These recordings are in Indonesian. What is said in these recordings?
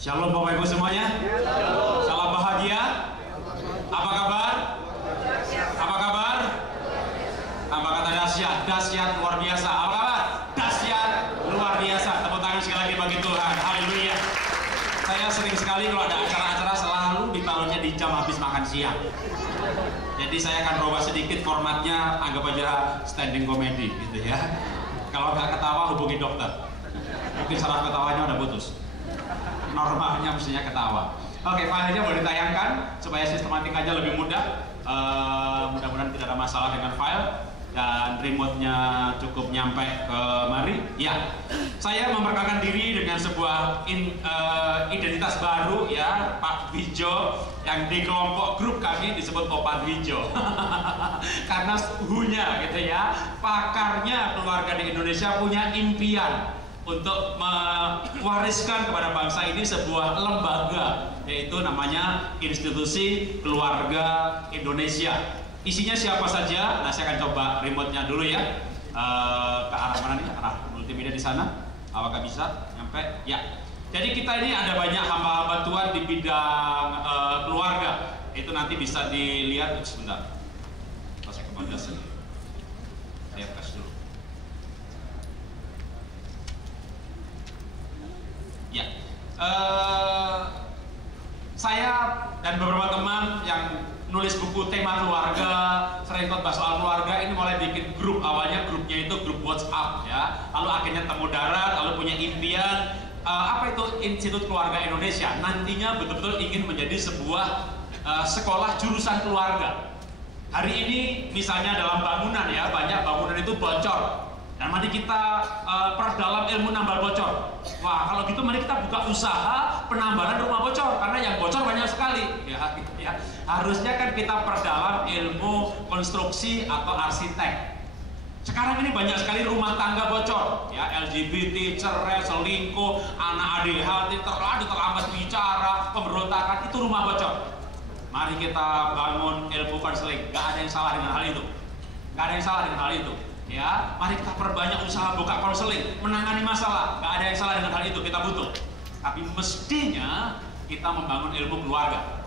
Shalom Bapak Ibu semuanya. Shalom. Salam bahagia. Apa kabar? Apa kabar? Apa kata dahsyat? Dahsyat luar biasa. Apa kabar? Dahsyat luar biasa. Tepuk tangan sekali lagi bagi Tuhan. Haleluya. Saya sering sekali kalau ada acara-acara selalu ditaruhnya di jam habis makan siang. Jadi saya akan rubah sedikit formatnya, anggap aja standing comedy gitu ya. Kalau nggak ketawa hubungi dokter. Mungkin saraf ketawanya udah putus. Normalnya mestinya ketawa. Oke, filenya boleh ditayangkan supaya sistematikanya lebih mudah. Mudah-mudahan tidak ada masalah dengan file dan remote-nya cukup nyampe ke mari. Ya, saya memperkenalkan diri dengan sebuah identitas baru ya, Pak Dwijo, yang di kelompok grup kami disebut Pak Dwijo. Karena suhunya gitu ya, pakarnya keluarga di Indonesia punya impian untuk mewariskan kepada bangsa ini sebuah lembaga, yaitu namanya Institusi Keluarga Indonesia. Isinya siapa saja? Nah, saya akan coba remote-nya dulu ya. Ke arah mana nih? Arah multimedia di sana. Apakah bisa nyampe? Ya. Jadi kita ini ada banyak hamba-hamba Tuhan di bidang keluarga. Itu nanti bisa dilihat. Sebentar. Saya kembali sini. Saya tes dulu. Ya, saya dan beberapa teman yang nulis buku tema keluarga, sering khotbah soal keluarga, ini mulai bikin grup. Awalnya grupnya itu grup WhatsApp ya, lalu akhirnya temu darat, lalu punya impian apa itu Institut Keluarga Indonesia. Nantinya betul-betul ingin menjadi sebuah sekolah jurusan keluarga. Hari ini misalnya dalam bangunan ya, banyak bangunan itu bocor. Dan mari kita perdalam ilmu nambal bocor. Wah, kalau gitu mari kita buka usaha penambalan rumah bocor, karena yang bocor banyak sekali. Ya. Harusnya kan kita perdalam ilmu konstruksi atau arsitek. Sekarang ini banyak sekali rumah tangga bocor, ya, LGBT, cerai, selingkuh, anak ADHD, terlambat bicara, pemberontakan, itu rumah bocor. Mari kita bangun ilmu konseling. Gak ada yang salah dengan hal itu. Gak ada yang salah dengan hal itu. Ya, mari kita perbanyak usaha buka konseling, menangani masalah. Gak ada yang salah dengan hal itu, kita butuh. Tapi mestinya kita membangun ilmu keluarga.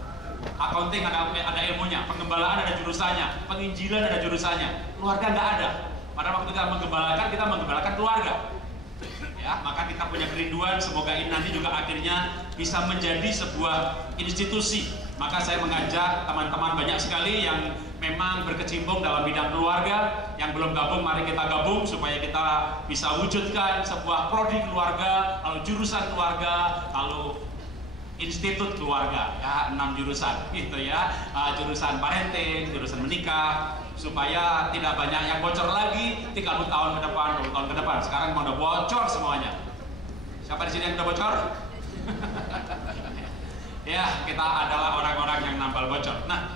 Accounting ada ilmunya, pengembalaan ada jurusannya, penginjilan ada jurusannya. Keluarga nggak ada. Pada waktu kita menggembalakan keluarga. Ya, maka kita punya kerinduan semoga ini nanti juga akhirnya bisa menjadi sebuah institusi. Maka saya mengajak teman-teman banyak sekali yang memang berkecimpung dalam bidang keluarga. Yang belum gabung, mari kita gabung supaya kita bisa wujudkan sebuah prodi keluarga, lalu jurusan keluarga, lalu institut keluarga, ya, 6 jurusan gitu ya, jurusan parenting, jurusan menikah, supaya tidak banyak yang bocor lagi 30 tahun ke depan, 20 tahun ke depan. Sekarang mau udah bocor semuanya. Siapa di sini yang udah bocor? Ya, kita adalah orang-orang yang nambal bocor. Nah,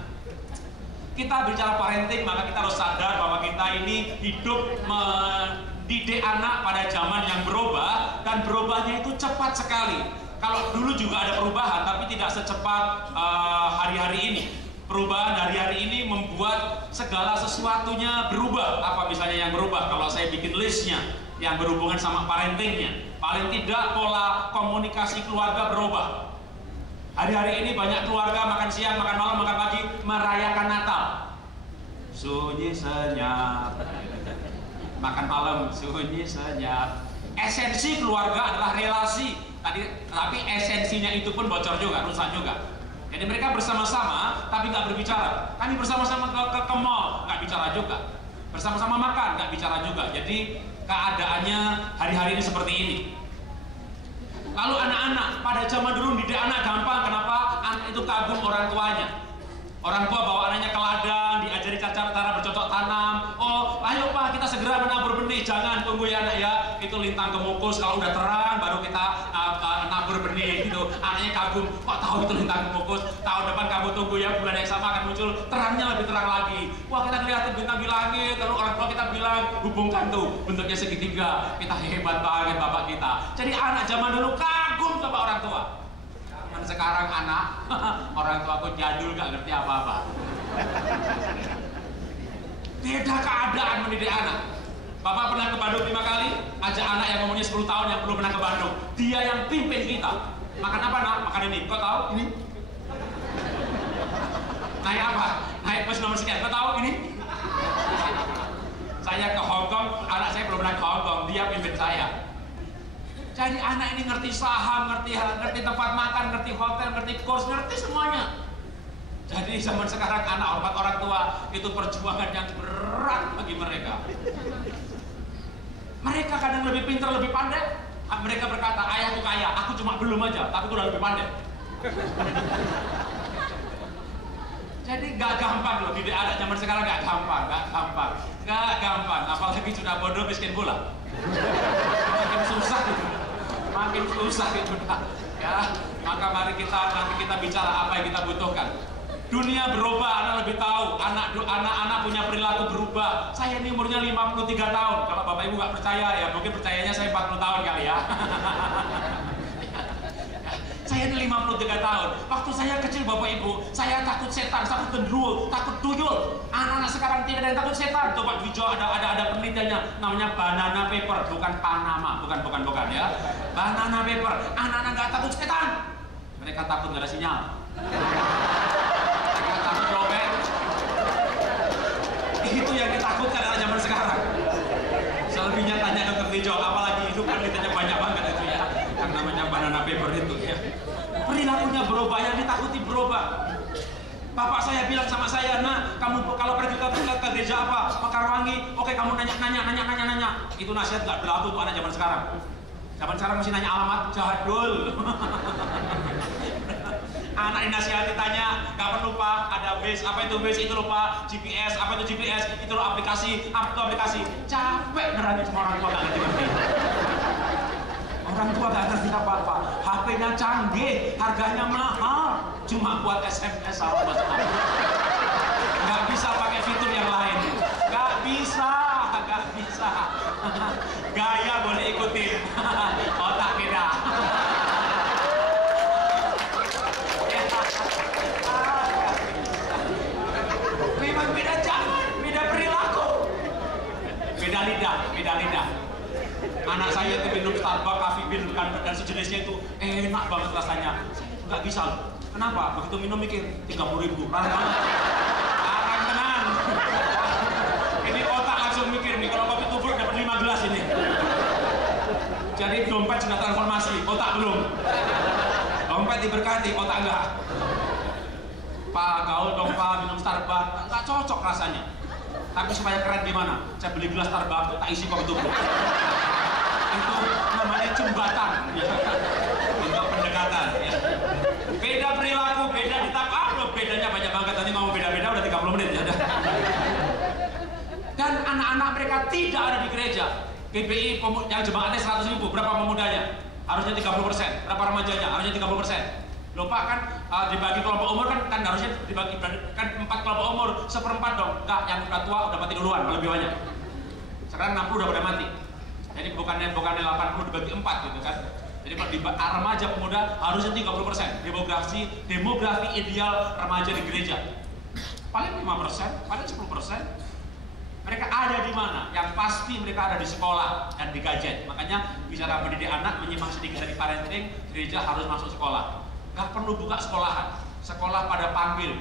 kita bicara parenting, maka kita harus sadar bahwa kita ini hidup mendidik anak pada zaman yang berubah, dan berubahnya itu cepat sekali. Kalau dulu juga ada perubahan, tapi tidak secepat hari-hari ini. Perubahan hari-hari ini membuat segala sesuatunya berubah. Apa misalnya yang berubah? Kalau saya bikin listnya yang berhubungan sama parentingnya, paling tidak pola komunikasi keluarga berubah. Hari-hari ini banyak keluarga makan siang, makan malam, makan pagi, merayakan Natal. Sunyi senyap. Makan malam, sunyi senyap. Esensi keluarga adalah relasi. Tapi esensinya itu pun bocor juga, rusak juga. Jadi mereka bersama-sama, tapi nggak berbicara. Kami bersama-sama ke mall, nggak bicara juga. Bersama-sama makan, nggak bicara juga. Jadi keadaannya hari-hari ini seperti ini. Lalu anak-anak, pada zaman dulu didik anak gampang. Kenapa? Anak itu kagum orang tuanya. Orang tua bawa anaknya ke ladang, diajari cara bercocok tanam. Oh, ayo Pak, kita segera menabur benih. Jangan tunggu ya anak ya, itu lintang kemukus. Kalau udah terang, baru kita nabur benih gitu. Anaknya kagum, kok tahu itu lintang kemukus? Tahun depan kamu tunggu ya, bulan yang sama akan muncul, terangnya lebih terang lagi. Wah, kita ngeliatin bintang di langit. Lalu orang tua kita bilang, hubungkan tuh, bentuknya segitiga. Kita hebat banget bapak kita. Jadi anak zaman dulu kagum sama orang tua. Sekarang anak, orang tua aku jadul, gak ngerti apa-apa. Beda keadaan mendidik anak. Bapak pernah ke Bandung 5 kali, ajak anak yang umurnya 10 tahun yang belum pernah ke Bandung. Dia yang pimpin kita. Makan apa nak? Makan ini. Kau tahu ini? Naik apa? Naik bus nomor sekian. Kau tahu ini? Saya ke Hong Kong, anak saya belum pernah ke Hong Kong, dia pimpin saya. Jadi anak ini ngerti saham, ngerti tempat makan, ngerti hotel, ngerti kurs, ngerti semuanya. Jadi zaman sekarang anak hormat orang tua itu perjuangan yang berat bagi mereka. Mereka kadang lebih pintar, lebih pandai. Mereka berkata, ayahku kaya, aku cuma belum aja, tapi aku udah lebih pandai. Jadi gak gampang loh, didik anak zaman sekarang gak gampang. Apalagi sudah bodoh miskin pula. Makin susah gitu. Ya, maka mari kita bicara apa yang kita butuhkan. Dunia berubah, anak lebih tahu. Anak-anak punya perilaku berubah. Saya ini umurnya 53 tahun. Kalau Bapak Ibu gak percaya ya, mungkin percayanya saya 40 tahun kali ya. Saya ini 53 tahun. Waktu saya kecil Bapak Ibu, saya takut setan, takut genderuwo, takut tuyul. Anak-anak sekarang tidak ada yang takut setan. Coba hijau ada penelitiannya, namanya banana paper, bukan Panama, bukan ya. Banana paper. Anak-anak nggak takut setan. Mereka takut nggak ada sinyal. Mereka takut robek. Itu yang ditakutkan anak zaman sekarang. Selebihnya tanya dokter hijau, apalagi itu penelitiannya banyak banget itu ya. Yang namanya banana paper itu ya. Perilakunya berubah, yang ditakuti berubah. Bapak saya bilang sama saya, nah kamu kalau pergi ke gereja apa? Mekarwangi, oke kamu nanya. Itu nasihat gak berlaku untuk anak zaman sekarang. Zaman sekarang masih nanya alamat, jadul. Anak dinasihati tanya, gak perlu pak, ada Waze, apa itu Waze, itu lupa, GPS, apa itu GPS, itu aplikasi, apa itu aplikasi. Capek nerangin semua orang tua gak ngerti-ngerti. Orang tua gak ngerti apa-apa, HP-nya canggih, harganya mahal, cuma buat SMS sama WhatsApp. Gak bisa pakai fitur yang lain, gak bisa. Gaya boleh ikutin, otak beda. Memang beda zaman, beda perilaku, beda lidah. Anak saya itu minum Starbucks, Coffee Bean dan sejenisnya itu enak banget rasanya. Nggak bisa loh. Kenapa? Begitu minum mikir 30.000. Larang tenang. Ini otak langsung mikir nih, kalau kopi tubruk dapat 5 gelas ini. Jadi dompet sudah transformasi, otak belum. Dompet diberkati, otak enggak. Pak, gaul dong Pak, minum Starbucks. Nggak cocok rasanya. Tapi supaya keren gimana? Saya beli gelas Starbucks, tak isi kopi tubruk. Itu namanya jembatan ya. Untuk pendekatan ya. Beda perilaku, beda ditangkap loh, bedanya banyak banget. Tadi ngomong beda-beda udah 30 menit ya. Dan anak-anak mereka tidak ada di gereja. GBI yang jemaatnya 100.000, berapa pemudanya? Harusnya 30%. Berapa remajanya? Harusnya 30%. Loh Pak, kan dibagi kelompok umur kan harusnya dibagi kan 4 kelompok umur, 1/4 dong. Enggak, yang udah tua udah mati duluan, lebih banyak. Sekarang 60 udah pada mati. Jadi bukannya 80 dibagi 4 gitu kan. Jadi di remaja pemuda harusnya 30%. Demografi ideal remaja di gereja. Paling 5%, paling 10%. Mereka ada di mana? Yang pasti mereka ada di sekolah dan di gadget. Makanya bicara mendidik anak menyimpang sedikit dari parenting, gereja harus masuk sekolah. Gak perlu buka sekolahan. Sekolah pada panggil,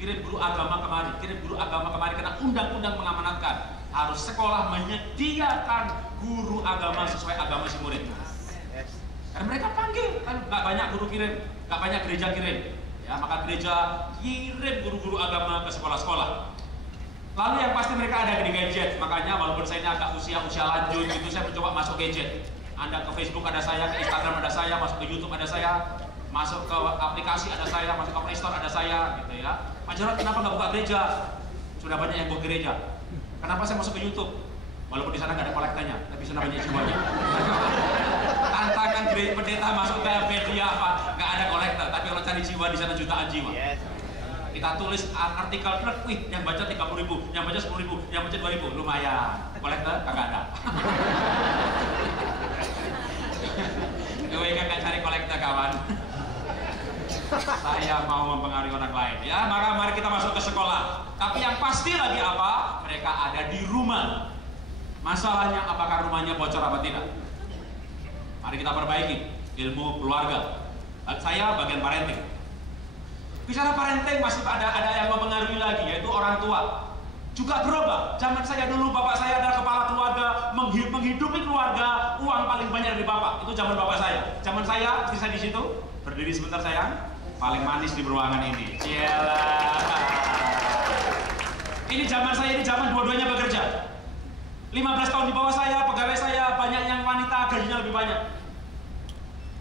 kirim guru agama kemari, karena undang-undang mengamanatkan harus sekolah menyediakan guru agama sesuai agama si murid. Dan mereka panggil, kan gak banyak guru kirim, gak banyak gereja kirim. Ya, maka gereja kirim guru-guru agama ke sekolah-sekolah. Lalu yang pasti mereka ada di gadget. Makanya walaupun saya ini agak usia lanjut itu, saya mencoba masuk gadget. Anda ke Facebook ada saya, ke Instagram ada saya, masuk ke YouTube ada saya, masuk ke aplikasi ada saya, masuk ke Play Store ada saya, gitu ya. Pak Jarod kenapa nggak buka gereja? Sudah banyak yang buka gereja. Kenapa saya masuk ke YouTube? Walaupun di sana nggak ada kolektanya, tapi sana banyak jiwanya. Tantangan pendeta masuk ke media apa? Nggak ada kolektor, tapi kalau cari jiwa di sana jutaan jiwa. Kita tulis artikel, wih, yang baca 30.000, yang baca 10.000, yang baca 2.000, lumayan. Kolektor kagak ada. Gue kagak cari kolektor kawan. Saya mau mempengaruhi orang lain. Ya, maka mari kita masuk ke sekolah. Tapi yang pasti lagi apa? Mereka ada di rumah. Masalahnya apakah rumahnya bocor apa tidak? Mari kita perbaiki. ilmu keluarga. Saya bagian parenting. Bicara parenting masih ada yang mempengaruhi lagi, yaitu orang tua. Juga berubah. Zaman saya dulu, bapak saya adalah kepala keluarga, menghidupi keluarga, uang paling banyak dari bapak. Itu zaman bapak saya. Zaman saya, saya di situ, berdiri sebentar sayang, paling manis di ruangan ini. Cialah. Ini zaman saya, ini zaman dua-duanya bekerja. 15 tahun di bawah saya, pegawai saya banyak yang wanita, gajinya lebih banyak.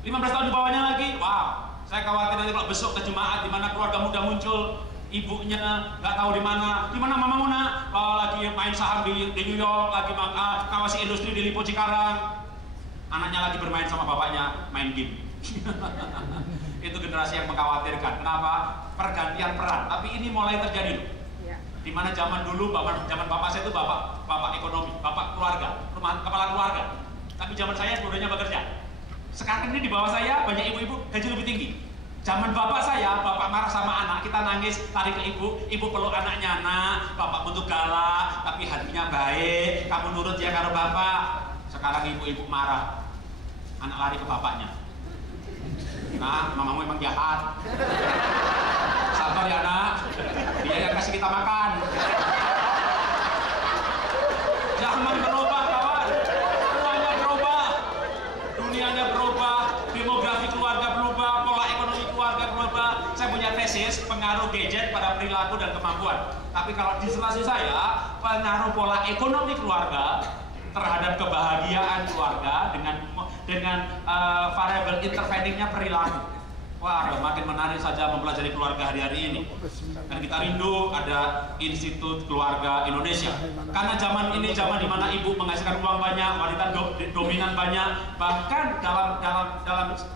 15 tahun di bawahnya lagi, wow. Saya khawatir nanti kalau besok ke jemaat, di mana keluarga muda muncul, ibunya nggak tahu di mana Mama Muna, lagi main saham di New York, lagi ngawasi industri di Lipo Cikarang, anaknya lagi bermain sama bapaknya main game. Itu generasi yang mengkhawatirkan. Kenapa? Pergantian peran. Tapi ini mulai terjadi loh. Di mana zaman dulu, zaman bapak saya itu bapak ekonomi, bapak keluarga, kepala keluarga. Tapi zaman saya dua-duanya bekerja. Sekarang ini di bawah saya banyak ibu-ibu gaji lebih tinggi. Zaman bapak saya, bapak marah sama anak, kita nangis, lari ke ibu peluk anaknya, nak, bapak butuh galak, tapi hatinya baik, kamu nurut ya karo bapak. Sekarang ibu-ibu marah, anak lari ke bapaknya. Nah, mamamu emang jahat. Sabar ya nak, dia yang kasih kita makan. Zaman berubah kawan, semuanya berubah, dunianya berubah, demografi keluarga berubah, pola ekonomi keluarga berubah. Saya punya tesis pengaruh gadget pada perilaku dan kemampuan. Tapi kalau disertasi saya, pengaruh pola ekonomi keluarga terhadap kebahagiaan keluarga dengan variabel interveningnya perilaku. Wah, makin menarik saja mempelajari keluarga hari-hari ini. Dan kita rindu ada Institut Keluarga Indonesia. Karena zaman ini zaman di mana ibu menghasilkan uang banyak, wanita dominan banyak. Bahkan dalam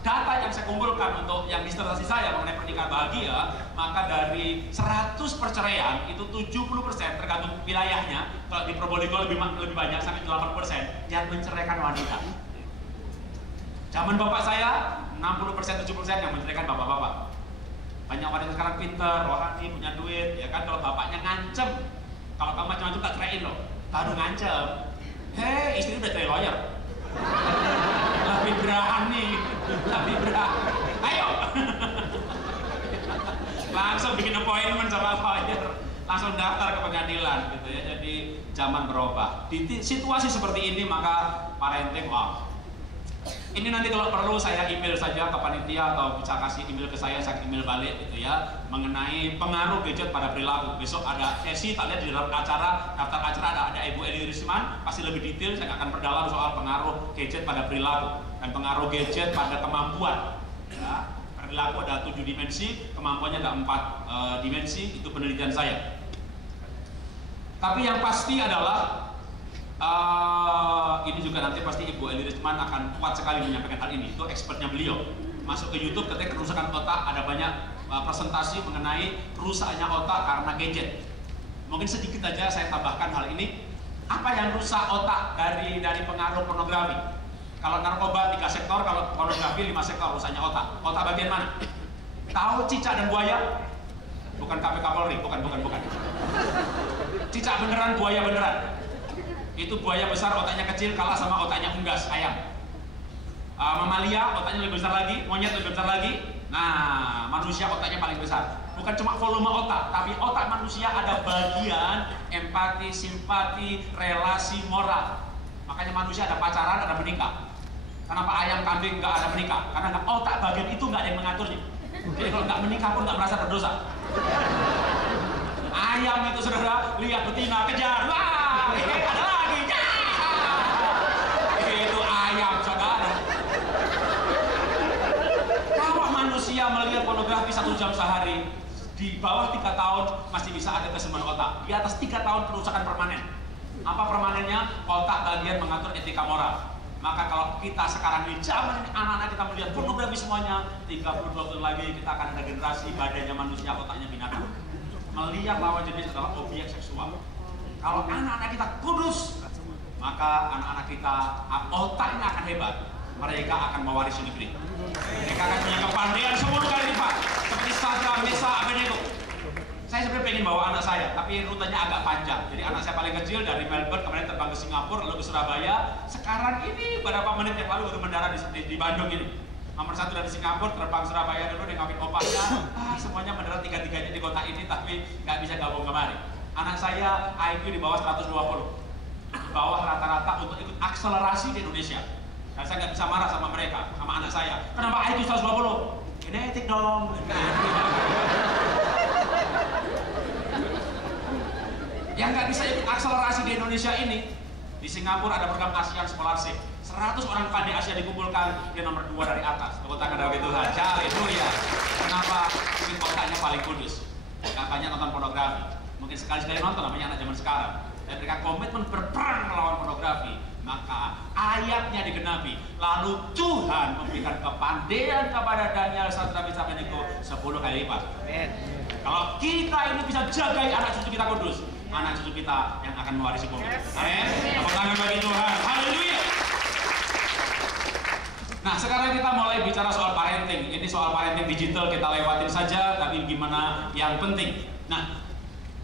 data yang saya kumpulkan untuk yang disertasi saya mengenai pernikahan bahagia, maka dari 100 perceraian itu 70% tergantung wilayahnya. Kalau di Probolinggo lebih banyak sampai 80% yang menceraikan wanita. Zaman bapak saya 60%, 70% yang menceraikan bapak-bapak. Banyak wanita sekarang pinter, rohani, punya duit, ya kan? Kalau bapaknya ngancem, kalau kamu macam-macam tak ceraiin loh, baru ngancem. Hei, istri udah cerai lawyer. Lebih berani, lebih berani. Ayo, langsung bikin appointment sama lawyer, langsung daftar ke pengadilan, gitu ya. Jadi zaman berubah. Di situasi seperti ini maka parenting, wow. Ini nanti kalau perlu saya email saja ke panitia atau bisa kasih email ke saya email balik gitu ya, mengenai pengaruh gadget pada perilaku. Besok ada sesi, tak lihat di dalam acara, daftar acara ada Ibu Eli Risman, pasti lebih detail, saya akan perdalam soal pengaruh gadget pada perilaku dan pengaruh gadget pada kemampuan. Ya, perilaku ada 7 dimensi, kemampuannya ada 4 dimensi, itu penelitian saya. Tapi yang pasti adalah ini juga nanti pasti Ibu Eli Risman akan kuat sekali menyampaikan hal ini. Itu expertnya beliau. Masuk ke YouTube ketika kerusakan otak, ada banyak presentasi mengenai rusaknya otak karena gadget. Mungkin sedikit aja saya tambahkan hal ini. Apa yang rusak otak dari pengaruh pornografi? Kalau narkoba 3 sektor, kalau pornografi 5 sektor rusaknya otak. Otak bagian mana? Tahu cicak dan buaya? Bukan KPK Polri, bukan. Cicak beneran, buaya beneran. Itu buaya besar, otaknya kecil, kalah sama otaknya unggas, ayam. Mamalia otaknya lebih besar lagi, monyet lebih besar lagi. Nah, manusia otaknya paling besar. Bukan cuma volume otak, tapi otak manusia ada bagian empati, simpati, relasi, moral. Makanya manusia ada pacaran, ada menikah. Kenapa ayam, kambing nggak ada menikah? Karena otak bagian itu nggak ada yang mengaturnya. Jadi kalau nggak menikah pun nggak merasa berdosa. Ayam itu saudara, lihat betina kejar, wah, ada lagi, itu ayam saudara. Kalau manusia melihat pornografi 1 jam sehari, di bawah 3 tahun masih bisa ada kesembuhan otak. Di atas 3 tahun kerusakan permanen. Apa permanennya? Otak bagian mengatur etika moral. Maka kalau kita sekarang di zaman ini anak-anak kita melihat pornografi semuanya, 32 tahun lagi kita akan ada generasi badannya manusia, otaknya binatang. Melihat lawan jenis adalah objek seksual. Kalau anak-anak kita kudus, maka anak-anak kita otaknya akan hebat. Mereka akan mewarisi negeri. Mereka akan punya kepandaian 10 kali lipat, seperti Sadra, Mesa, Abednego. Saya sebenarnya pengen bawa anak saya, tapi rutenya agak panjang. Jadi anak saya paling kecil dari Melbourne kemarin terbang ke Singapura, lalu ke Surabaya. Sekarang ini beberapa menit yang lalu baru mendarat di Bandung ini. Nomor 1 dari Singapura, terbang Surabaya dulu nengokin opahnya. Semuanya mendarat tiga-tiganya di kota ini, tapi nggak bisa gabung kemari. Anak saya IQ di bawah 120, di bawah rata-rata untuk ikut akselerasi di Indonesia. Dan saya nggak bisa marah sama mereka, sama anak saya. Kenapa IQ 120? Genetik dong. Yang nggak bisa ikut akselerasi di Indonesia ini, di Singapura ada program ASEAN Scholarship. 100 orang pandai Asia dikumpulkan, dia nomor 2 dari atas. Tepuk tangan bagi Tuhan. Haleluya. Kenapa? Mungkin otaknya paling kudus. Gak banyak nonton pornografi. Mungkin sekali-sekali nonton, namanya anak zaman sekarang. Dan mereka komitmen berperang melawan pornografi. Maka ayatnya digenapi. Lalu Tuhan memberikan kepandaian kepada Daniel Sadraq Meshach Abednego 10 kali lipat. Amin. Kalau kita ini bisa jagai anak cucu kita kudus, anak cucu kita yang akan mewarisi bumi. Amin. Tepuk tangan bagi Tuhan. Haleluya. Nah, sekarang kita mulai bicara soal parenting. Ini soal parenting digital kita lewatin saja, tapi gimana yang penting. Nah,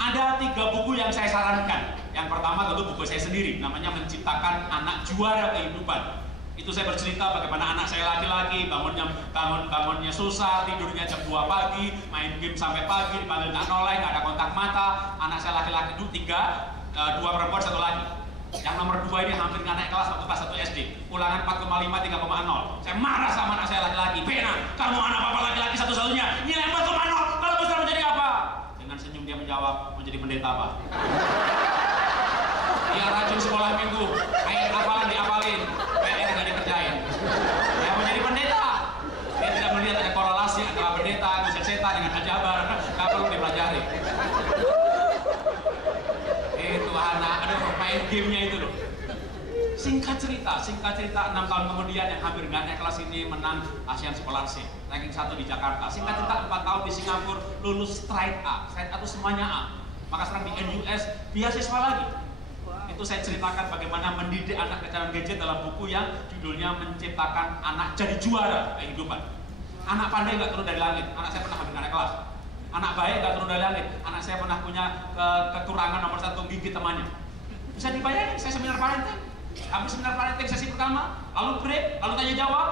ada 3 buku yang saya sarankan. Yang pertama tentu buku saya sendiri, namanya Menciptakan Anak Juara Kehidupan. Itu saya bercerita bagaimana anak saya laki-laki bangunnya susah, tidurnya jam 2 pagi, main game sampai pagi, dipanggil nggak noleh, nggak ada kontak mata. Anak saya laki-laki dulu 3, 2 perempuan, 1 laki. Yang nomor 2 ini hampir nggak naik kelas waktu kelas 1 SD. Ulangan 4,5, 3,0. Saya marah sama anak saya laki-laki. Bena, kamu anak bapak laki-laki satu-satunya. Nilai 4,0. Kalau besar menjadi apa? Dengan senyum dia menjawab, menjadi pendeta, Pak. Dia rajin sekolah minggu. Ayat hafalan diapalin. PR nggak dikerjain. Dia menjadi pendeta. Dia tidak melihat ada korelasi antara pendeta, musik setan dengan ajabar. Nggak perlu dipelajari. Itu anak, main gamenya itu loh. Singkat cerita 6 tahun kemudian yang hampir nggak naik kelas ini menang ASEAN Scholarship, ranking 1 di Jakarta. Singkat cerita 4 tahun di Singapura lulus straight A itu semuanya A. Maka sekarang di NUS beasiswa lagi. Itu saya ceritakan bagaimana mendidik anak kecanduan gadget dalam buku yang judulnya Menciptakan Anak Jadi Juara Kehidupan. Anak pandai nggak turun dari langit. Anak saya pernah hampir nggak naik kelas. Anak baik nggak turun dari langit. Anak saya pernah punya kekurangan nomor 1, gigit temannya. Bisa dibayangin, saya seminar parenting. Habis seminar parenting sesi pertama, lalu break, lalu tanya jawab.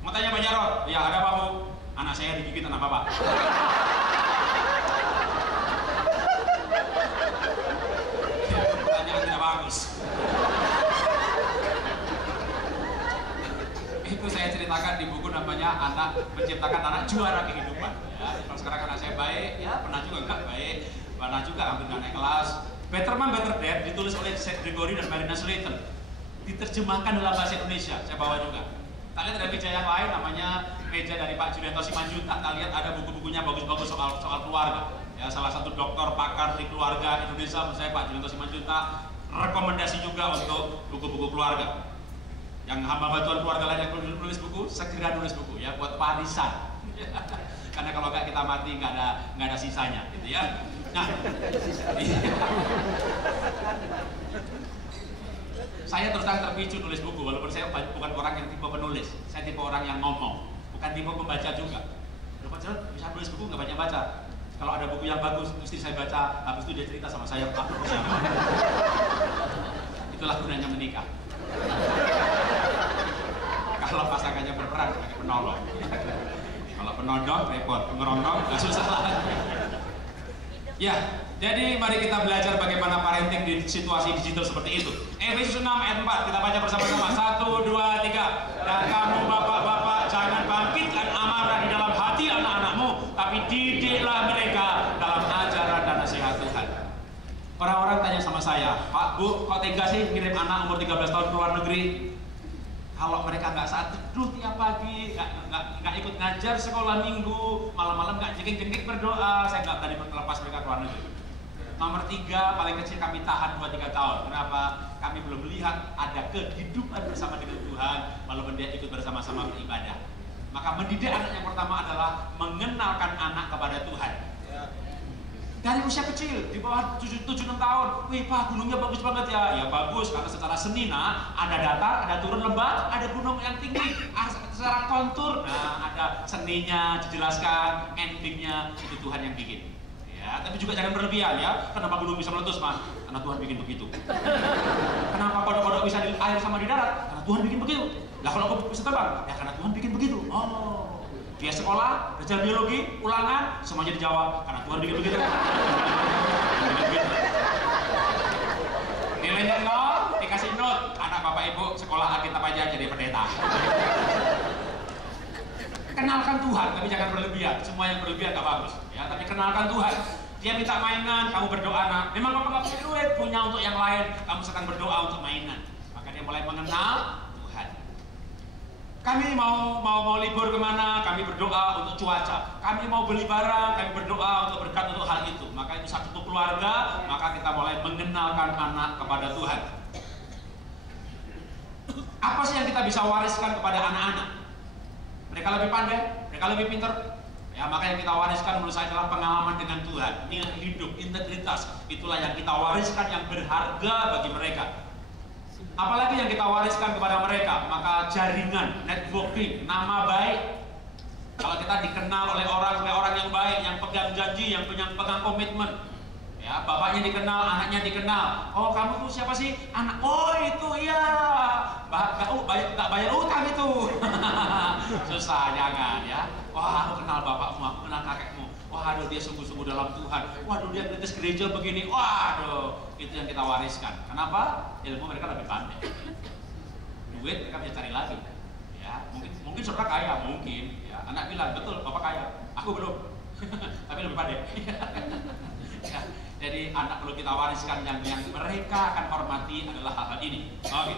Mau tanya Pak Jarod? Ya, ada apa Bu? Anak saya digigit anak Bapak. Pertanyaan tidak bagus. Itu saya ceritakan di buku namanya Menciptakan Anak Juara Kehidupan. Ya, kalau sekarang anak saya baik, ya pernah juga enggak baik, pernah juga hampir nggak naik kelas. Better Mom Better Dad ditulis oleh Seth Gregory dan Marina Slayton, diterjemahkan dalam bahasa Indonesia. Saya bawa juga. Kita lihat ada meja yang lain, namanya meja dari Pak Julianto Simanjuntak. Kita lihat ada buku-bukunya bagus-bagus soal keluarga. Ya, salah satu dokter pakar di keluarga Indonesia, menurut saya Pak Julianto Simanjuntak, rekomendasi juga untuk buku-buku keluarga. Yang hamba bantuan keluarga lain yang perlu nulis buku, segera nulis buku ya, buat warisan. Karena kalau nggak kita mati nggak ada sisanya, gitu ya. Nah, saya terus terang terpicu nulis buku, walaupun saya bukan orang yang tipe penulis, saya tipe orang yang ngomong, bukan tipe pembaca juga. Pak Jarod bisa nulis buku nggak banyak baca. Kalau ada buku yang bagus, mesti saya baca. Habis itu dia cerita sama saya, Pak, siapa? Itulah gunanya menikah. Kalau pasangannya berperan sebagai penolong. Kalau penodong repot, pengerondong nggak susah lah. Ya, jadi mari kita belajar bagaimana parenting di situasi digital seperti itu. Efesus 6 ayat 4, kita baca bersama-sama. 1, 2, 3. Dan kamu bapak-bapak jangan bangkitkan amarah di dalam hati anak-anakmu, tapi didiklah mereka dalam ajaran dan nasihat Tuhan. Orang-orang tanya sama saya, Pak, Bu, kok tega sih ngirim anak umur 13 tahun ke luar negeri? Kalau mereka nggak saat teduh tiap pagi, nggak ikut ngajar sekolah minggu, malam-malam nggak jengking-jengking berdoa, saya nggak berani melepas mereka ke luar negeri. Nomor 3, paling kecil kami tahan 2-3 tahun. Kenapa? Kami belum melihat ada kehidupan bersama dengan Tuhan, walaupun dia ikut bersama-sama beribadah. Maka mendidik anak yang pertama adalah mengenalkan anak kepada Tuhan. Dari usia kecil, di bawah 7-6 tahun, wih Pak, gunungnya bagus banget ya. Ya bagus, karena secara seni, nah, ada datar, ada turun lembah, ada gunung yang tinggi, secara kontur, nah, ada seninya dijelaskan, endingnya itu Tuhan yang bikin. Ya, tapi juga jangan berlebihan ya. Kenapa gunung bisa meletus, Mas? Karena Tuhan bikin begitu. Kenapa kodok-kodok bisa di air sama di darat? Karena Tuhan bikin begitu. Lah kalau aku bisa terbang, ya karena Tuhan bikin begitu. Oh, dia sekolah, belajar biologi, ulangan, semuanya dijawab karena Tuhan bikin begitu. Nilainya 0, dikasih note, anak bapak ibu sekolah Alkitab aja jadi pendeta. Kenalkan Tuhan, tapi jangan berlebihan. Semua yang berlebihan gak bagus, ya. Tapi kenalkan Tuhan. Dia minta mainan, kamu berdoa, nak. Memang kamu gak punya duit, punya untuk yang lain. Kamu sedang berdoa untuk mainan. Maka dia mulai mengenal Tuhan. Kami mau libur kemana? Kami berdoa untuk cuaca. Kami mau beli barang, kami berdoa untuk berkat untuk hal itu. Maka itu satu keluarga. Maka kita mulai mengenalkan anak kepada Tuhan. Apa sih yang kita bisa wariskan kepada anak-anak? Mereka lebih pandai, mereka lebih pintar. Ya, maka yang kita wariskan menurut saya adalah pengalaman dengan Tuhan, nilai hidup, integritas. Itulah yang kita wariskan yang berharga bagi mereka. Apalagi yang kita wariskan kepada mereka, maka jaringan, networking, nama baik. Kalau kita dikenal oleh orang yang baik, yang pegang janji, yang pegang komitmen. Ya, bapaknya dikenal, anaknya dikenal. Oh, kamu tuh siapa sih? Anak. Oh, itu iya. Gak bayar utang itu. Susah, jangan ya. Wah, aku kenal bapakmu, aku kenal kakekmu. Waduh, dia sungguh-sungguh dalam Tuhan. Waduh, dia kritis gereja begini. Waduh, itu yang kita wariskan. Kenapa? Ilmu mereka lebih pandai. Duit mereka bisa cari lagi. Ya, mungkin saudara kaya, mungkin. Ya, anak bilang betul, bapak kaya. Aku belum. Tapi lebih pandai. Ya, jadi anak perlu kita wariskan yang mereka akan hormati adalah hal-hal ini. Oke.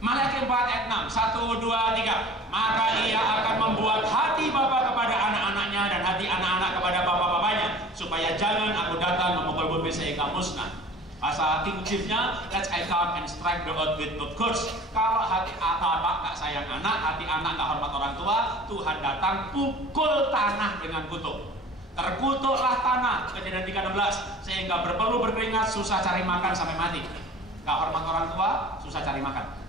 Malaikat 4 ayat 6, 1, 2, 3. Maka ia akan membuat hati bapa kepada anak-anaknya dan hati anak-anak kepada bapak-bapaknya, supaya jangan aku datang memukul bumi sehingga musnah. Bahasa King James-nya, let's I come and strike the earth with the curse. Kalau hati bapak gak sayang anak, hati anak gak hormat orang tua, Tuhan datang pukul tanah dengan kutuk. Terkutuklah tanah, Kejadian 3:16, sehingga berpeluh berkeringat, susah cari makan sampai mati. Gak hormat orang tua, susah cari makan.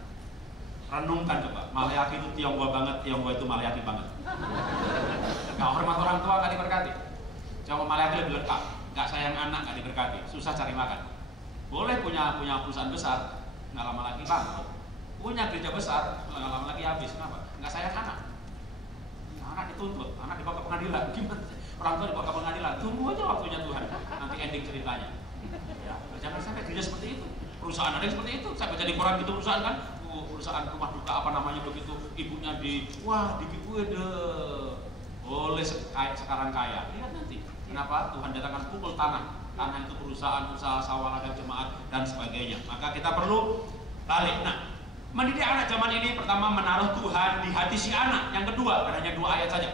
Renungkan coba, Maleakhi itu Tionghoa banget, Tionghoa itu Maleakhi banget. Gak hormat orang tua gak diberkati. Coba Maleakhi lebih lengkap, gak sayang anak gak diberkati, susah cari makan. Boleh punya perusahaan besar, gak lama lagi bangkrut. Punya gereja besar, gak lama lagi habis. Kenapa? Gak sayang anak. Anak dituntut, anak dibawa ke pengadilan. Gimana? Orang tua dibawa ke pengadilan. Tunggu aja waktunya Tuhan, nanti ending ceritanya. Ya, jangan sampai gereja seperti itu. Perusahaan ada yang seperti itu. Sampai jadi koran gitu perusahaan kan. Perusahaan rumah duka apa namanya begitu, ibunya digibuin deh. Boleh sekarang kaya. Lihat nanti. Kenapa? Tuhan datangkan pukul tanah. Tanah itu perusahaan, usaha sawah, ladang jemaat dan sebagainya. Maka kita perlu balik. Nah, mendidik anak zaman ini pertama menaruh Tuhan di hati si anak. Yang kedua, hanya 2 ayat saja.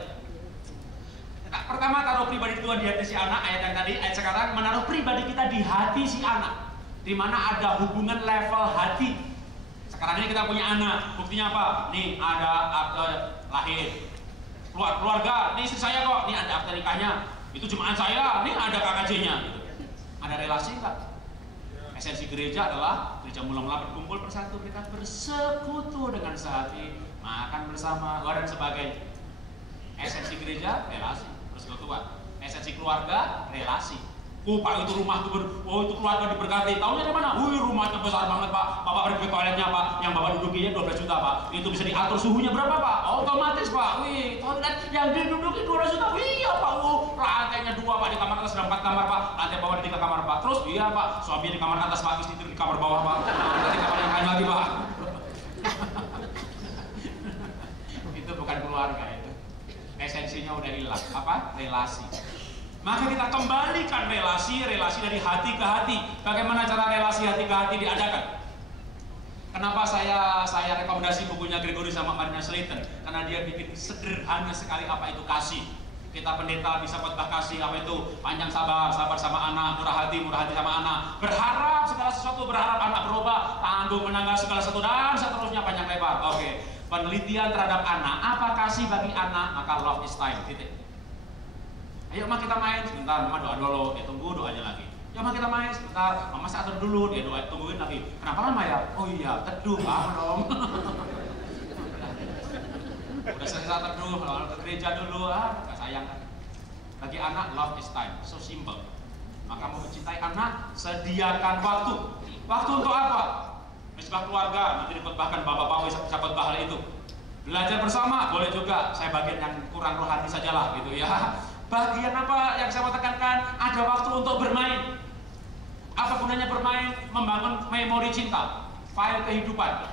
Nah, pertama taruh pribadi Tuhan di hati si anak, ayat yang tadi, ayat sekarang menaruh pribadi kita di hati si anak. Di mana ada hubungan level hati. Sekarang ini kita punya anak, buktinya apa? Nih ada akte lahir, keluarga, nih istri saya kok, nih ada akte nikahnya, itu jemaat saya, nih ada KKJ-nya. Gitu. Ada relasi enggak? Esensi gereja adalah gereja mula-mula berkumpul bersatu, mereka bersekutu dengan sehati, makan bersama, dan sebagainya. Esensi gereja relasi, persekutuan. Esensi keluarga relasi. Oh Pak, itu rumah itu itu keluarga diberkati. Tahunya dari mana? Rumahnya besar banget Pak. Bapak pergi ke toiletnya Pak. Yang Bapak dudukinya 12 juta Pak. Itu bisa diatur suhunya berapa Pak? Otomatis Pak. Toilet yang diduduki 12 juta. Iya Pak. Lantainya 2 Pak. Di kamar atas ada 4 kamar Pak. Lantai bawah ada 3 kamar Pak. Terus iya Pak. Suaminya di kamar atas Pak. Istri di kamar bawah Pak. Nanti kamar yang lain lagi Pak. Itu bukan keluarga itu. Esensinya udah hilang. Apa? Relasi. Maka kita kembalikan relasi dari hati ke hati. Bagaimana cara relasi hati ke hati diadakan? Kenapa saya rekomendasi bukunya Gregory sama Marina Slayton? Karena dia bikin sederhana sekali apa itu kasih. Kita pendeta bisa khotbah kasih, apa itu panjang sabar sama anak, murah hati sama anak, berharap segala sesuatu, berharap anak berubah, tanggung menanggal segala sesuatu dan seterusnya panjang lebar. Oke. Penelitian terhadap anak, apa kasih bagi anak? Maka love is time. Titik. Ayo Ma kita main sebentar, Mama doa dulu, dia tunggu doanya lagi. Ya Ma kita main sebentar, Mama saat teduh dulu, dia doa tungguin lagi. Kenapa lama ya? Oh iya, teduh banget dong. Udah selesai teduh, lalu ke gereja dulu, gak sayang kan? Bagi anak, love is time, so simple. Maka mau mencintai anak, sediakan waktu. Waktu untuk apa? Misbah keluarga, nanti dikhotbahkan bapak-bapak bisa khotbah hal itu. Belajar bersama boleh juga, saya bagian yang kurang rohani sajalah gitu ya. Bagian apa yang saya mau tekankan, ada waktu untuk bermain. Apa gunanya bermain? Membangun memori cinta, file kehidupan.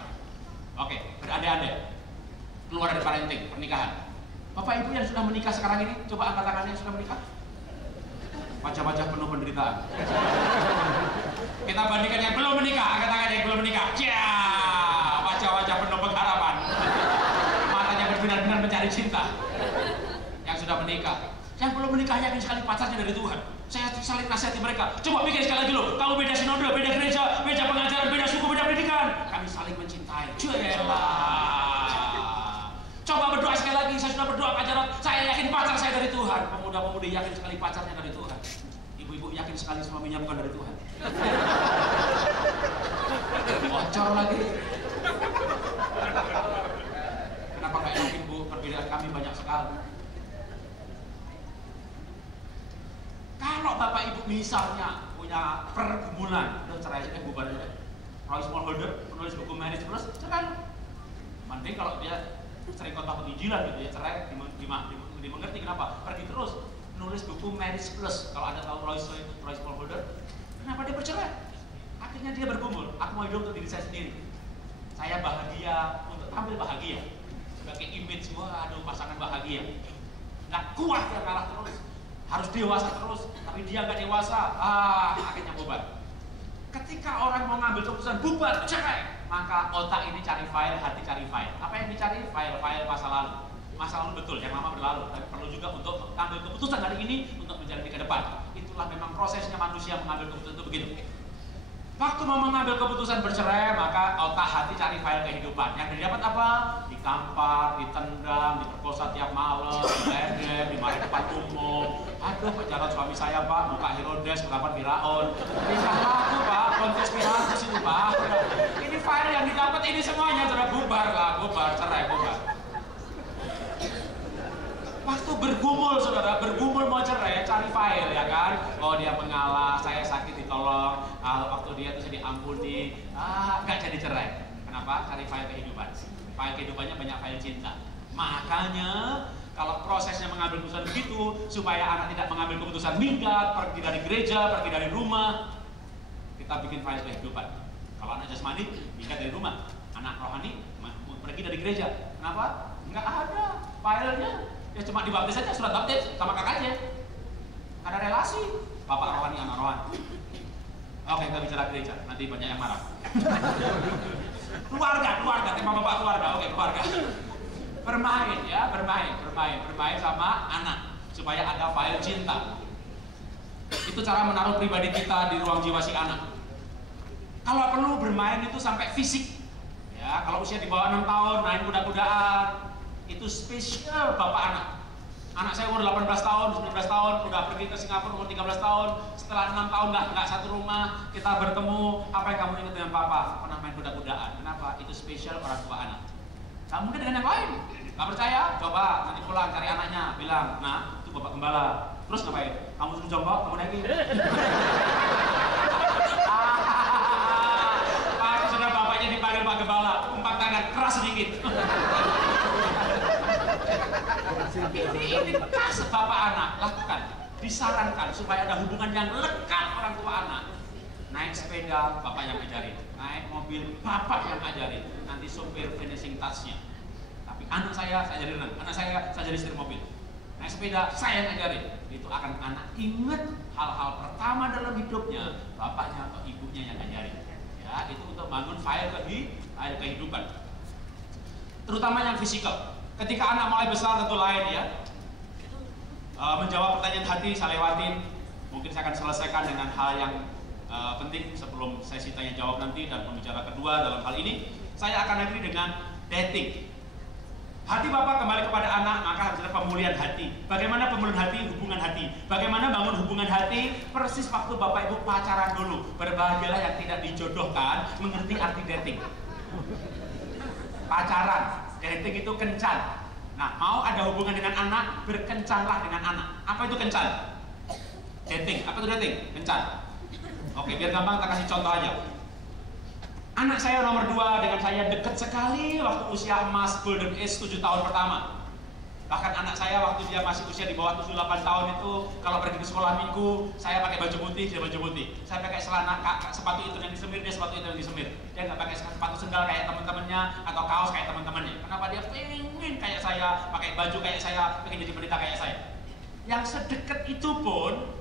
Oke, berandai-andai keluar dari parenting, pernikahan. Bapak ibu yang sudah menikah sekarang ini, coba angkat tangannya yang sudah menikah. Wajah-wajah penuh penderitaan. Kita bandingkan yang belum menikah, angkat tangannya yang belum menikah. Ya, wajah-wajah penuh pengharapan. Matanya berbinar-binar mencari cinta. Yang sudah menikah. Yang belum menikah yakin sekali pacarnya dari Tuhan. Saya saling nasihati mereka. Coba pikir sekali lagi loh. Kamu beda sinode, beda gereja, beda pengajaran, beda suku, beda pendidikan. Kami saling mencintai. Coba berdoa sekali lagi. Saya sudah berdoa Pak Jarod. Saya yakin pacar saya dari Tuhan. Pemuda-pemudi yakin sekali pacarnya dari Tuhan. Ibu-ibu yakin sekali suaminya bukan dari Tuhan. Bocor lagi. Kenapa nggak yakin Bu? Perbedaan kami banyak sekali. Kalau bapak ibu misalnya punya pergumulan, udah cerai aja bubar aja. Roy Smallholder, penulis buku Marriage Plus, cerai. Mending kalau dia sering kontak penginjilan gitu ya, cerai, dimengerti kenapa? Pergi terus nulis buku Marriage Plus. Kalau Anda tahu Roy Smallholder, kenapa dia bercerai? Akhirnya dia bergumul. Aku mau hidup untuk diri saya sendiri. Saya bahagia untuk tampil bahagia sebagai image, aduh pasangan bahagia. Nggak kuat dia kalah terus. Harus dewasa terus, tapi dia nggak dewasa, akhirnya bubar. Ketika orang mau ngambil keputusan bubar, cerai, maka otak ini cari file, hati cari file. Apa yang dicari? File-file masa lalu. Masa lalu betul, yang lama berlalu, tapi perlu juga untuk ambil keputusan hari ini untuk menjalani ke depan. Itulah memang prosesnya manusia mengambil keputusan itu begitu. Waktu mau mengambil keputusan bercerai, maka otak hati cari file kehidupan. Yang didapat apa? Ditampar, ditendang, diperkosa tiap malam, diledek, dimarahin depan umum. Aduh, Pak Jarod suami saya Pak, muka Herodes, berapa Firaun. Ini laku Pak, konspirasi itu Pak. Ini file yang didapat ini semuanya sudah bubar lah, bubar, cerai, bubar. Waktu bergumul saudara, bergumul mau cerai, cari file ya kan. Oh dia mengalah, saya sakit ditolong, waktu dia itu saya diampuni, nggak jadi cerai. Kenapa? Cari file kehidupan. File kehidupannya banyak file cinta. Makanya kalau prosesnya mengambil keputusan begitu, supaya anak tidak mengambil keputusan minggat, pergi dari gereja, pergi dari rumah, kita bikin file kehidupan. Kalau anak jasmani, minggat dari rumah. Anak rohani, pergi dari gereja. Kenapa? Nggak ada filenya. Ya cuma dibaptis saja, surat baptis sama kakaknya. Ada relasi, bapak rohani, anak rohani. Oke, kita bicara gereja, nanti banyak yang marah. Keluarga, tema bapak keluarga, oke keluarga. Bermain ya, bermain sama anak supaya ada file cinta. Itu cara menaruh pribadi kita di ruang jiwa si anak. Kalau perlu bermain itu sampai fisik. Ya, kalau usia di bawah 6 tahun main kuda-kudaan. Itu spesial bapak anak. Anak saya umur 18 tahun, 19 tahun, udah pergi ke Singapura umur 13 tahun. Setelah 6 tahun nggak satu rumah, kita bertemu. Apa yang kamu ingat dengan papa? Pernah main kuda-kudaan. Kenapa? Itu spesial orang tua anak. Kamu mungkin dengan yang lain. Nggak percaya? Coba nanti pulang cari anaknya, bilang, nah itu bapak gembala. Terus ngapain? Kamu suruh jongkok, kamu naikin. Pak, sudah bapaknya dipanggil Pak Gembala, umpat tangan keras sedikit. Ini bekas bapak anak lakukan, disarankan supaya ada hubungan yang lekat orang tua anak. Naik sepeda bapak yang ajarin, naik mobil bapak yang ajarin, nanti sopir finishing touch-nya. Tapi anak saya ajarin renang, anak saya jadi setir mobil. Naik sepeda saya yang ajarin. Itu akan anak ingat hal-hal pertama dalam hidupnya bapaknya atau ibunya yang ajarin. Ya, itu untuk bangun file kehidupan. Terutama yang fisikal. Ketika anak mulai besar tentu lain ya. Menjawab pertanyaan hati saya lewatin. Mungkin saya akan selesaikan dengan hal yang penting sebelum sesi tanya jawab nanti dan pembicara kedua dalam hal ini. Saya akan akhiri dengan dating. Hati bapak kembali kepada anak, maka harus ada pemulihan hati. Bagaimana pemulihan hati? Hubungan hati. Bagaimana bangun hubungan hati? Persis waktu bapak ibu pacaran dulu. Berbahagialah yang tidak dijodohkan, mengerti arti dating. Pacaran, dating itu kencan. Nah, mau ada hubungan dengan anak, berkencanlah dengan anak. Apa itu kencan? Dating. Apa itu dating? Kencan. Oke, biar gampang kita kasih contoh aja. Anak saya nomor 2 dengan saya dekat sekali waktu usia emas golden age 7 tahun pertama. Bahkan anak saya waktu dia masih usia di bawah 7-8 tahun itu, kalau pergi ke sekolah minggu, saya pakai baju putih, dia baju putih. Saya pakai celana, sepatu itu yang disemir, dia sepatu itu yang disemir. Dia nggak pakai sepatu sendal kayak teman-temannya atau kaos kayak teman-temannya. Kenapa? Dia pengen kayak saya, pakai baju kayak saya, pengen jadi pendeta kayak saya. Yang sedekat itu pun,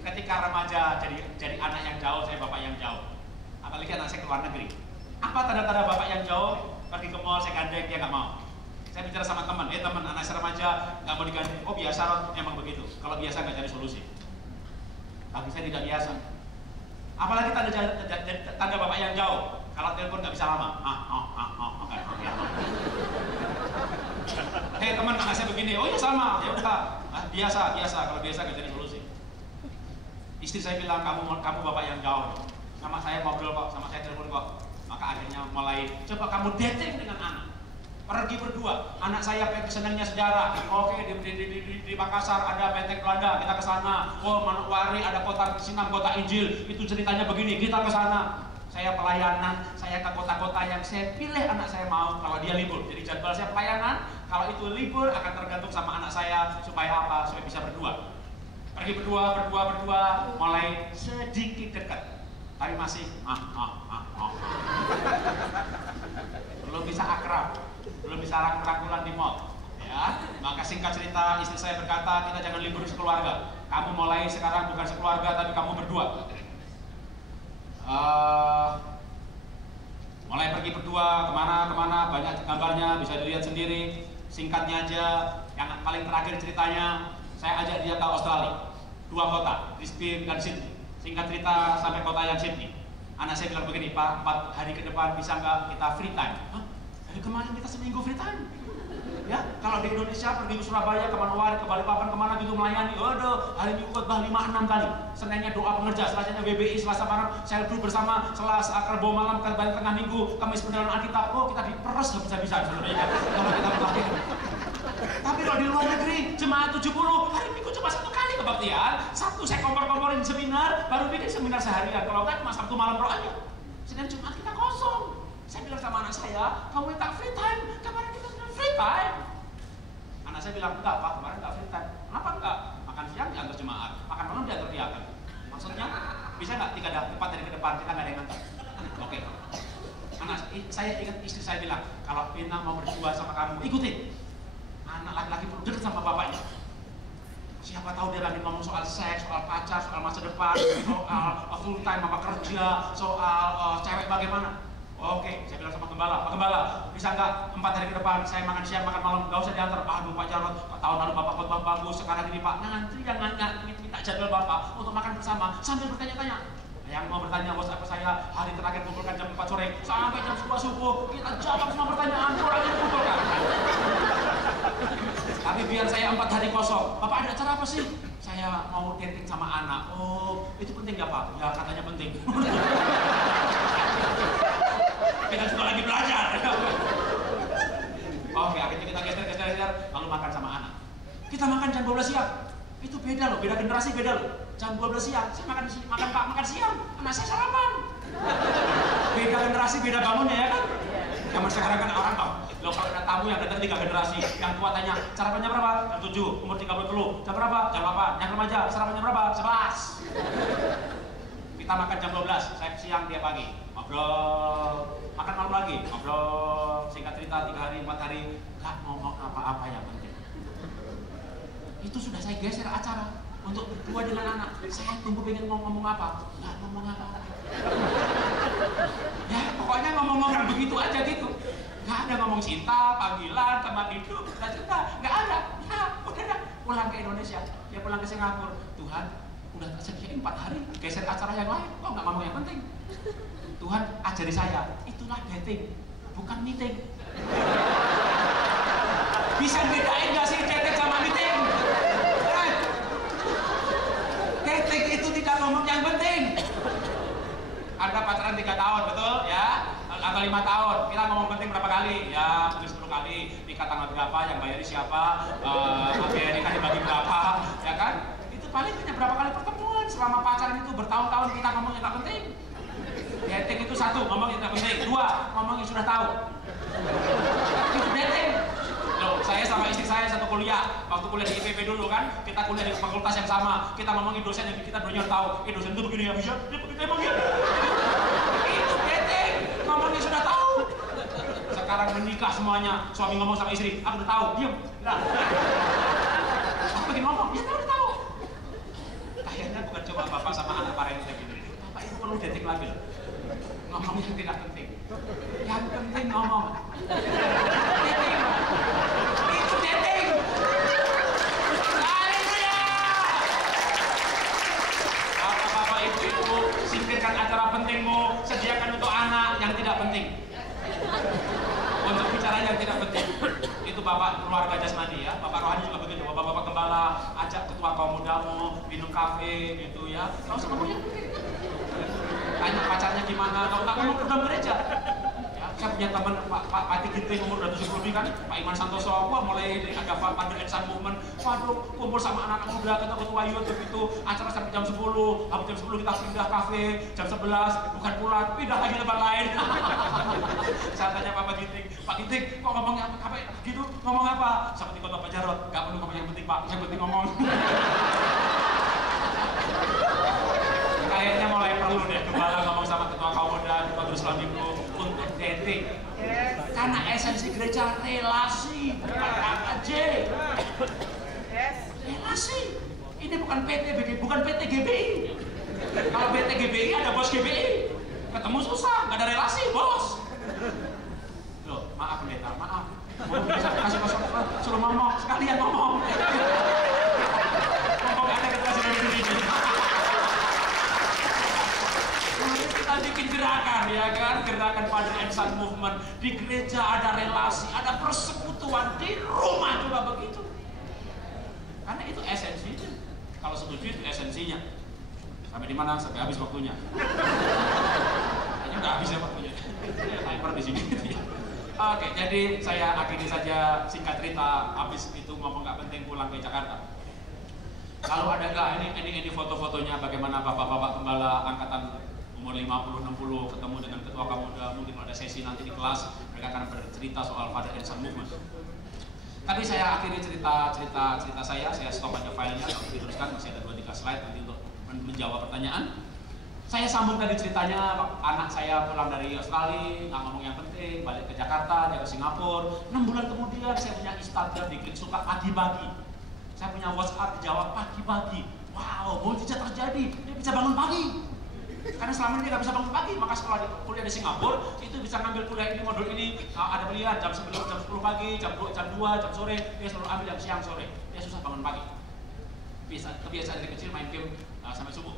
ketika remaja jadi anak yang jauh, saya bapak yang jauh. Apalagi anak saya ke luar negeri. Apa tanda-tanda bapak yang jauh? Pergi ke mall, saya gandeng, dia nggak mau. Saya bicara sama teman, teman, anak saya remaja nggak mau digandeng. Oh biasa, memang begitu. Kalau biasa nggak cari solusi. Tapi saya tidak biasa. Apalagi tanda bapak yang jauh. Kalau telepon nggak bisa lama. Hei teman, anak saya begini. Oh iya sama. Ya udah. Biasa. Kalau biasa nggak cari solusi. Istri saya bilang kamu bapak yang jauh. Sama saya ngobrol kok, sama saya telepon kok. Maka akhirnya mulai coba kamu dating dengan anak. Pergi berdua. Anak saya senangnya sejarah. Oke, di Makassar ada benteng Belanda, kita ke sana. Oh, Manokwari ada kota Sinam, kota Injil. Itu ceritanya begini, kita ke sana. Saya pelayanan, saya ke kota-kota yang saya pilih anak saya mau kalau dia libur. Jadi jadwal saya pelayanan, kalau itu libur akan tergantung sama anak saya supaya apa? Supaya bisa berdua. Pergi berdua, mulai sedikit dekat. Tapi masih belum bisa akrab, belum bisa rangkulan di mall, ya. Maka singkat cerita, istri saya berkata, kita jangan libur sekeluarga. Kamu mulai sekarang bukan sekeluarga, tapi kamu berdua. Mulai pergi berdua, kemana, banyak gambarnya, bisa dilihat sendiri. Singkatnya aja, yang paling terakhir ceritanya, saya ajak dia ke Australia, 2 kota, Brisbane dan Sydney. Singkat cerita sampai kota yang Sydney. Anak saya bilang begini, Pak, 4 hari ke depan bisa nggak kita free time? Hah? Dari kemarin kita seminggu free time. Ya, kalau di Indonesia pergi ke Surabaya, ke Manokwari, ke Balikpapan, kemana gitu melayani. Waduh, hari Minggu khotbah 5-6 kali. Seninnya doa pengerja, Selasanya WBI, Selasa malam saya duduk bersama, Selasa Rabu malam, balik tengah minggu, Kamis pendalaman Alkitab. Oh, kita diperes habis-habisan sebenarnya kalau kita pelajari. Tapi kalau di luar negeri, jemaat 70, hari Minggu cuma 1 kali kebaktian. Sabtu saya kompor-komporin seminar, baru bikin seminar seharian. Kalau enggak cuma Sabtu malam roh aja. Senin Jumat kita kosong. Saya bilang sama anak saya, kamu minta free time, kemarin kita sudah free time. Anak saya bilang, enggak Pak, kemarin enggak free time. Kenapa enggak? Makan siang diantar jemaat, makan malam diantar diakan. Maksudnya, bisa enggak 3 tempat dari ke depan, kita enggak ada yang ngantar. Oke. Anak saya ingat istri saya bilang, kalau Pina mau berdua sama kamu, ikutin. Anak laki-laki perlu dekat sama bapaknya. Siapa tahu dia lagi ngomong soal seks, soal pacar, soal masa depan, soal full time apa kerja, soal cewek bagaimana. Oke, saya bilang sama gembala, Pak Gembala, bisa nggak 4 hari ke depan saya makan siang, makan malam, nggak usah diantar. Aduh Pak Jarod, tahun lalu Bapak khotbah bagus, sekarang ini Pak ngantri yang minta jadwal Bapak untuk makan bersama sambil bertanya-tanya. Yang mau bertanya WhatsApp saya, hari terakhir kumpulkan jam 4 sore sampai jam 10 subuh, kita jawab semua pertanyaan, orangnya kumpulkan. Tapi biar saya 4 hari kosong, Bapak ada acara apa sih? Saya mau dating sama anak. Oh, itu penting nggak Pak? Ya katanya penting. Kita juga lagi belajar. Oke, akhirnya kita geser, lalu makan sama anak. Kita makan jam 12 siang. Itu beda loh, beda generasi beda loh. Jam 12 siang, saya makan siang, anak saya sarapan. Beda generasi, beda bangunnya ya kan? Zaman sekarang kan orang loh kalau ada tamu yang datang 3 generasi, yang tua tanya, sarapannya berapa? Jam 7, umur 30, jam berapa? Jam 8, yang remaja, sarapannya berapa? 11. Kita makan jam 12, saya siang, dia pagi. Ngobrol, makan malam lagi, ngobrol, singkat cerita 3 hari, 4 hari, gak ngomong apa-apa yang penting. Itu sudah saya geser acara untuk berdua dengan anak. Saya tunggu pengen ngomong apa, nggak ngomong apa-apa. Ya pokoknya ngomong-ngomong begitu aja gitu. Nggak ada ngomong cinta, panggilan, teman hidup, cinta, nggak ada. Ya udah pulang ke Indonesia, ya pulang ke Singapura. Tuhan udah tersediain 4 hari, geser acara yang lain. Kok nggak ngomong yang penting? Tuhan ajari saya, itulah dating, bukan meeting. Bisa bedain nggak sih dating sama meeting? Dating itu tidak ngomong yang penting. Anda pacaran 3 tahun, betul ya? Atau 5 tahun, kita ngomong penting berapa kali? Ya, mungkin 10 kali. Nikah tanggal berapa, yang bayari siapa, biaya nikah dibagi berapa, ya kan? Itu paling hanya berapa kali pertemuan. Selama pacaran itu bertahun-tahun kita ngomong yang gak penting. Dating itu satu, ngomong yang tidak penting. Dua, ngomong yang sudah tahu. Itu dating. Loh, saya sama istri saya satu kuliah. Waktu kuliah di IPB dulu kan, kita kuliah di fakultas yang sama. Kita ngomongin dosen yang kita dulunya tahu. Dosen itu begini ya bisa, dia begitu emang ya. Itu dating, ngomong yang sudah tahu. Sekarang menikah semuanya, suami ngomong sama istri, aku udah tahu, diam. Nah. Aku pengen ngomong, ya udah tahu. Kayaknya bukan coba bapak sama anak parente gitu. Bapak itu perlu dating lagi loh. Ngomong yang tidak penting. Yang penting ngomong. Dating. Itu dating. Haleluya. Bapak-bapak ibu-ibu, singkirkan acara pentingmu, sediakan untuk anak yang tidak penting. Untuk bicara yang tidak penting. Itu bapak keluarga jasmani ya, bapak rohani juga begitu. Bapak-bapak gembala, ajak ketua kaum mudamu minum kafe gitu ya. Kau sama gue yang penting. Tanya pacarnya gimana, kalau nggak ngomong ke dalam gereja. Ya, saya punya teman Pak Ginting umur 270 lebih kan, Pak Iman Santoso, wah mulai dari ada Father and Son Movement, waduh kumpul sama anak-anak muda, ketua youth begitu, acara sampai jam 10, habis jam 10 kita pindah kafe, jam 11 bukan pulang, pindah lagi tempat lain. Saya tanya Pak Ginting, kok ngomongnya apa gitu, ngomong apa? Seperti kota Pak Jarod, nggak perlu ngomong yang penting Pak, yang penting ngomong. Kayaknya mulai perlu deh gembala ngomong sama ketua kaum muda, ketua Terus Minggu untuk dating. Karena esensi gereja relasi, bukan AKJ. Relasi. Ini bukan bukan PT GBI. Kalau PT GBI ada bos GBI. Ketemu susah, nggak ada relasi, bos. Loh, maaf pendeta, maaf. Mau kasih masuk, suruh ngomong, sekalian ngomong. Ngomong ada ketemu dari diri. Kita bikin gerakan ya kan, gerakan Father and Son Movement. Di gereja ada relasi, ada persekutuan, di rumah juga begitu. Karena itu esensinya. Kalau setuju itu esensinya. Sampai di mana? Sampai habis waktunya. Kayaknya udah habis ya waktunya. Timer di sini gitu ya. Oke, jadi saya akhiri saja singkat cerita. Habis itu ngomong nggak penting pulang ke Jakarta. Lalu ada nggak ini foto-fotonya bagaimana bapak-bapak gembala angkatan umur 50-60 ketemu dengan ketua kaum muda, mungkin ada sesi nanti di kelas mereka akan bercerita soal Father and Son Movement. Tapi saya akhiri cerita saya stop aja filenya, kalau diteruskan masih ada 2-3 slide nanti untuk menjawab pertanyaan. Saya sambung tadi ceritanya, anak saya pulang dari Australia, nggak ngomong yang penting, balik ke Jakarta, dia ke Singapura. 6 bulan kemudian saya punya Instagram bikin suka pagi-pagi. Saya punya WhatsApp dijawab pagi-pagi. Wow, mujizat terjadi, dia bisa bangun pagi. Karena selama ini dia nggak bisa bangun pagi, maka setelah kuliah di Singapura itu bisa ngambil kuliah ini, modul ini ada pilihan jam 10 pagi, jam 2, jam sore, dia selalu ambil jam siang sore. Dia susah bangun pagi. Kebiasaan dari kecil main game sampai subuh.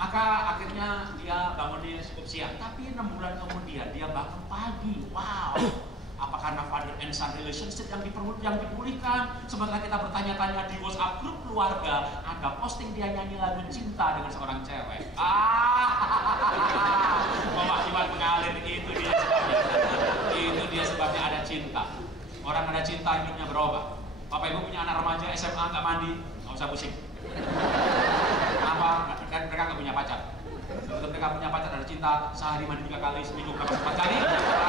Maka akhirnya dia bangunnya cukup siang. Tapi 6 bulan kemudian dia bangun pagi. Wow. Apa karena Father and Son relationship yang dipulihkan? Sementara kita bertanya-tanya di WhatsApp grup keluarga, ada posting dia nyanyi lagu cinta dengan seorang cewek. Pemahaman mengalir, itu dia sebabnya. Itu dia sebabnya ada cinta. Orang ada cinta hidupnya berubah. Bapak Ibu punya anak remaja SMA nggak mandi, nggak usah pusing. Kenapa? Kan mereka nggak punya pacar. Begitu mereka punya pacar ada cinta, sehari mandi 3 kali, seminggu berapa 4 kali,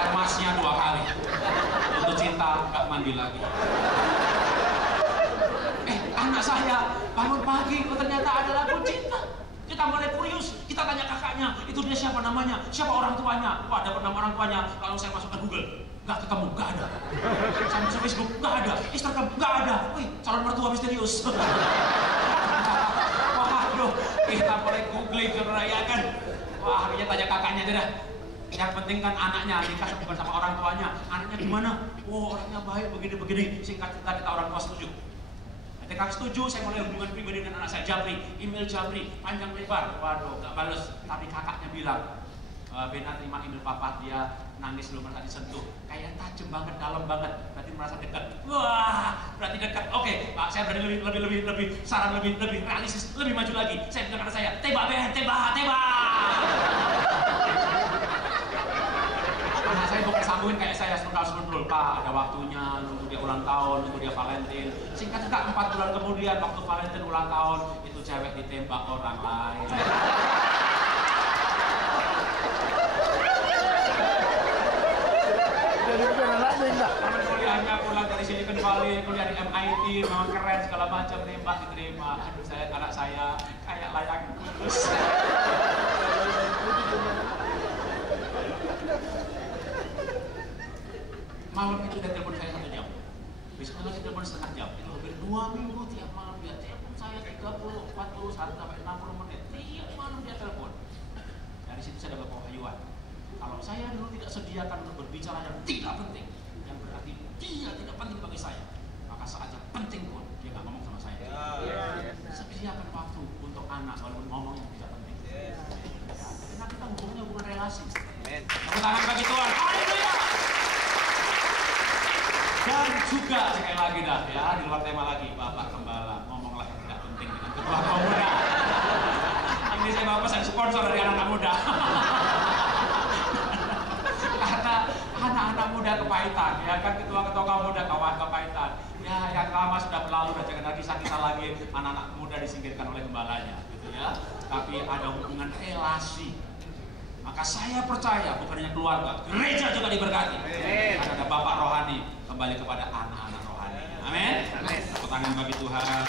emasnya 2 kali. Untuk cinta nggak mandi lagi. Anak saya bangun pagi, ternyata ada lagu cinta. Kita mulai kurius, kita tanya kakaknya, itu dia siapa namanya, siapa orang tuanya. Wah, dapat nama orang tuanya. Kalau saya masuk ke Google, nggak ketemu, nggak ada. Saya masuk Facebook, nggak ada. Instagram, nggak ada. Wih, calon mertua misterius. Waduh, kita mulai googling saudara ya kan. Wah, akhirnya tanya kakaknya aja dah. Yang penting kan anaknya nikah bukan sama orang tuanya. Anaknya gimana? Oh, orangnya baik begini-begini. Singkat cerita kita orang tua setuju. Ketika setuju, saya mulai hubungan pribadi dengan anak saya, Jabri, email Jabri, panjang lebar. Waduh, nggak bales. Tapi kakaknya bilang, Bena terima email papa, dia nangis belum merasa disentuh. Kayak tajam banget, dalam banget. Berarti merasa dekat. Wah, berarti dekat. Oke, Pak, saya berani lebih saran lebih realistis, lebih maju lagi. Saya bilang kata saya, tembak Ben, tembak. Anak saya bukan sambungin kayak saya sundul Pak, ada waktunya, nunggu dia ulang tahun, nunggu dia Valentine. Singkat cerita 4 bulan kemudian waktu Valentine ulang tahun, itu cewek ditembak orang lain. jadi bukan anaknya enggak. Teman kuliahnya pulang dari Silicon Valley, kuliah di MIT, memang keren segala macam nih Mbak diterima. Aduh saya anak saya kayak layak putus. Malam itu dia telepon saya 1 jam. Besok lagi telepon setengah jam. Itu hampir 2 minggu tiap malam dia telepon saya 30, 40, sampai 60 menit. Tiap malam dia telepon. Dari situ saya dapat penghayuan. Kalau saya dulu tidak sediakan untuk berbicara yang tidak penting, yang berarti dia tidak penting bagi saya, maka saat yang penting pun dia nggak ngomong sama saya. Sediakan waktu untuk anak walaupun ngomong yang tidak penting. Karena kita hubungannya hubungan relasi. Tepuk tangan bagi Tuhan. Haleluya. Dan juga sekali lagi dah ya, di luar tema lagi, Bapak Gembala ngomonglah yang tidak penting dengan ketua kaum muda. Ini saya bawa pesan sponsor dari anak-anak muda. Karena anak-anak muda kepahitan, ya kan ketua-ketua kaum muda kawan kepahitan. Ya yang lama sudah berlalu dan jangan lagi kisah lagi anak-anak muda disingkirkan oleh gembalanya, gitu ya. Tapi ada hubungan relasi. Maka saya percaya bukan hanya keluarga, gereja juga diberkati. Karena ada Bapak rohani kembali kepada anak-anak rohani. Amin. Tepuk tangan bagi Tuhan.